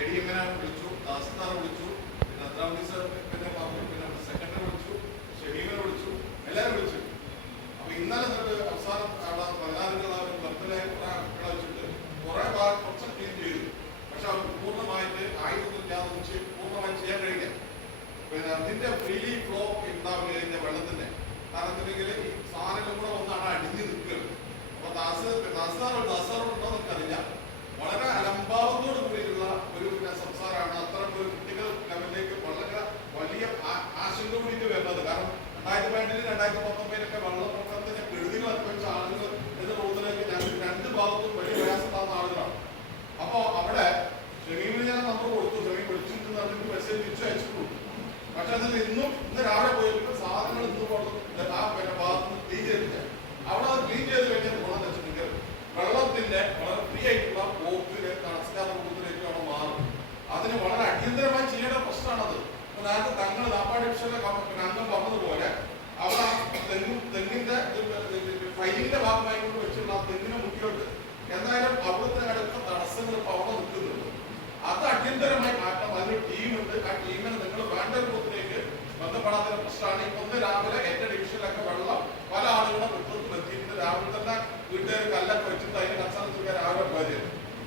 എഡിഎമ്മിനെ വിളിച്ചു, തഹസിൽദാറെ വിളിച്ചു, പിന്നെ അദ്രാമീസ് പിന്നെ സെക്രട്ടറി വിളിച്ചു, ഷമീമിനെ വിളിച്ചു, എല്ലാവരും വിളിച്ചു. അപ്പൊ ഇന്നലെ തൊട്ട് അവസാനം അവിടെ 14 ബർത്ത്ഡേ വെച്ചിട്ട് കുറെ കുറച്ച് ക്ലീൻ ചെയ്തു. പക്ഷെ അവർ പൂർണ്ണമായിട്ട് ആയുധമില്ലാതെ വെച്ച് പൂർണ്ണമായി ചെയ്യാൻ കഴിയില്ല. പിന്നെ അതിന്റെ ഫ്രീലി ഫ്ലോ ഉണ്ടാവുക കഴിഞ്ഞ വെള്ളത്തിന്റെ കാരണത്തിലെങ്കിൽ ഈ സാധനങ്ങളും കൂടെ വന്നാണ് അടിഞ്ഞു നിൽക്കുന്നത്. അപ്പൊ ദാസാറുണ്ടോ എനിക്കറിയില്ല. വളരെ അലംഭാവത്തോട് കൂടിയിട്ടുള്ള ഒരു സംസാരമാണ്. അത്തരം ഒരു ക്രിട്ടിക്കൽ ലെവലിലേക്ക് വളരെ വലിയ ആശങ്ക കൂടിയിട്ട് വരുന്നത്. കാരണം 2018 2019 വെള്ളപ്പൊക്കത്തിന്റെ കെടുതികൾ അനുഭവിച്ച ആളുകൾ എന്ന റൂട്ടിലേക്ക് രണ്ട് ഭാഗത്തും വലിയ പ്രയാസമുണ്ടാകുന്ന ആളുകളാണ്. അപ്പൊ അവിടെ ഷമീമിന് ഞാൻ നമ്പർ കൊടുത്തു, ഷമീം വിളിച്ചിട്ട് നമുക്ക് മെസ്സേജ് തിരിച്ചു അയച്ചു കൊടുത്തു. പക്ഷെ അതിൽ ഇന്ന് രാവിലെ പോയിട്ട് സാധനങ്ങൾ ഇന്ന് ഭാഗത്ത് ക്ലീൻ ചെയ്തില്ല. അവിടെ അത് ക്ലീൻ ചെയ്ത് കഴിഞ്ഞാൽ ഗുണം വെച്ചിട്ടുണ്ടെങ്കിൽ വെള്ളത്തിന്റെ വളരെ ഫ്രീ ആയിട്ടുള്ള പോക്കില് തടസ്സാത്ത പോക്കിലേക്ക് അവിടെ മാറും. അതിന് വളരെ അടിയന്തരമായി ചെയ്യേണ്ട പ്രശ്നമാണത്. നേരത്തെ തങ്ങൾ നാപ്പാട് ഡിവിഷനിലെ അംഗം പറഞ്ഞതുപോലെ അവിടെ തെങ്ങിന്റെ ഫൈലിന്റെ ഭാഗമായി കൊണ്ട് വെച്ചുള്ള ആ തെങ്ങിനെ മുക്കിയോട്ട് എന്തായാലും അവിടുത്തെ അടുത്ത തടസ്സങ്ങൾ ഇപ്പൊ അവിടെ നിൽക്കുന്നുണ്ട്. അത് അടിയന്തരമായി മാറ്റം. അതിനൊരു ടീമുണ്ട്. ആ ടീമിനെ നിങ്ങൾ വേണ്ട രൂപത്തിലേക്ക് ബന്ധപ്പെടാത്ത പ്രശ്നമാണ്. ഇപ്പൊ രാവിലെ എന്റെ ഡിവിഷനിലൊക്കെ വെള്ളം പല ആളുകളും വൃത്തത്തിൽ എത്തിയിട്ട് രാവിലെ തന്നെ വീട്ടുകാർ കല്ലൊക്കെ വെച്ചിട്ട് അതിന് കച്ചവടത്തിൽ രാവിലെ പോയത്.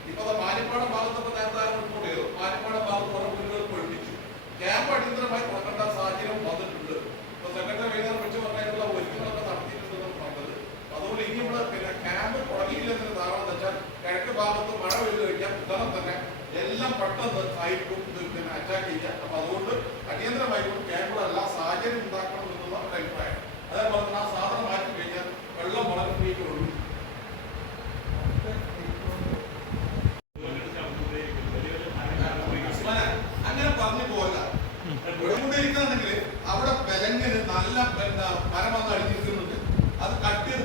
ഇപ്പൊ മാനിപ്പാടം ഭാഗത്തൊക്കെ നേരത്തെ റിപ്പോർട്ട് ചെയ്തു. മാനിപ്പാടം ഭാഗത്ത് കുറെ വീടുകൾ പൊഴിപ്പിച്ചു. ക്യാമ്പ് അടിയന്തരമായി തുറക്കേണ്ട സാഹചര്യം വന്നിട്ടുണ്ട്. ഇപ്പൊ സെക്രട്ടറി വൈകുന്നേരം വെച്ച് പറഞ്ഞതിനുള്ള ഒരുക്കങ്ങളൊക്കെ നടത്തിയിട്ടുണ്ടെന്ന് പറഞ്ഞത്. അതുകൊണ്ട് ഇനി ഇവിടെ പിന്നെ ക്യാമ്പ് തുടങ്ങിയില്ലെന്നൊരു ധാരണ വെച്ചാൽ കിഴക്ക് ഭാഗത്ത് മഴ പെയ്ത് കഴിക്കാൻ ഉടനെ തന്നെ എല്ലാം പെട്ടെന്ന് ആയിരിക്കും പിന്നെ അറ്റാക്ക് ചെയ്യുക. അപ്പൊ അതുകൊണ്ട് അടിയന്തരമായിട്ടും ക്യാമ്പുകളല്ല സാഹചര്യം ഉണ്ടാക്കണം എന്നുള്ള ഒരു അഭിപ്രായം. അതേപോലെ തന്നെ ആ സാധനം മാറ്റി കഴിഞ്ഞാൽ വെള്ളം വളരെ ഫ്രീക്കുള്ളൂ. അങ്ങനെ പറഞ്ഞു പോകല്ല. വിളമുണ്ടിരിക്കുന്നുണ്ടെങ്കിൽ അവിടെ വിലങ്ങിന് നല്ല മരം വന്ന് അടിഞ്ഞിരിക്കുന്നുണ്ട്. അത് കട്ട്